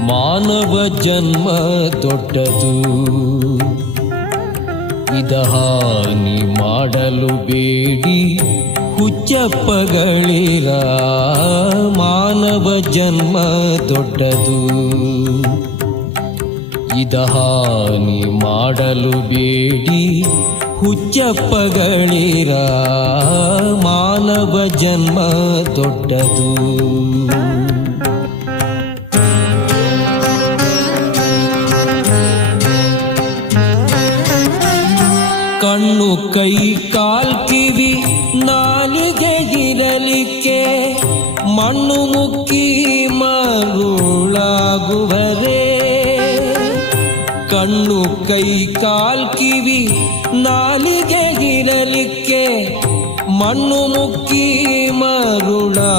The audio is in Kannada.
ಮಾನವ ಜನ್ಮ ದೊಡ್ಡದು. ಇದ ಹಾನಿ ಮಾಡಲು ಬೇಡಿ ಹುಚ್ಚಪ್ಪಗಳಿರ ಮಾನವ ಜನ್ಮ ದೊಡ್ಡದು. ಇದ ಹಾನಿ ಮಾಡಲು ಬೇಡಿ ಹುಚ್ಚಪ್ಪಗಳಿರ ಮಾನವ ಜನ್ಮ ದೊಡ್ಡದು. ಕಣ್ಣು ಕೈ ಕಾಲ್ ಕಿವಿ ನಾಲಿಗೆಗಿರಲಿಕ್ಕೆ ಮಣ್ಣು ಮುಕ್ಕಿ ಮರುಳಾಗುವರೇ ಕಣ್ಣು ಕೈ ಕಾಲ್ ಕಿವಿ ನಾಲಿಗೆಗಿರಲಿಕ್ಕೆ ಮಣ್ಣು ಮುಕ್ಕಿ ಮರುಳಾಗುವರೇ.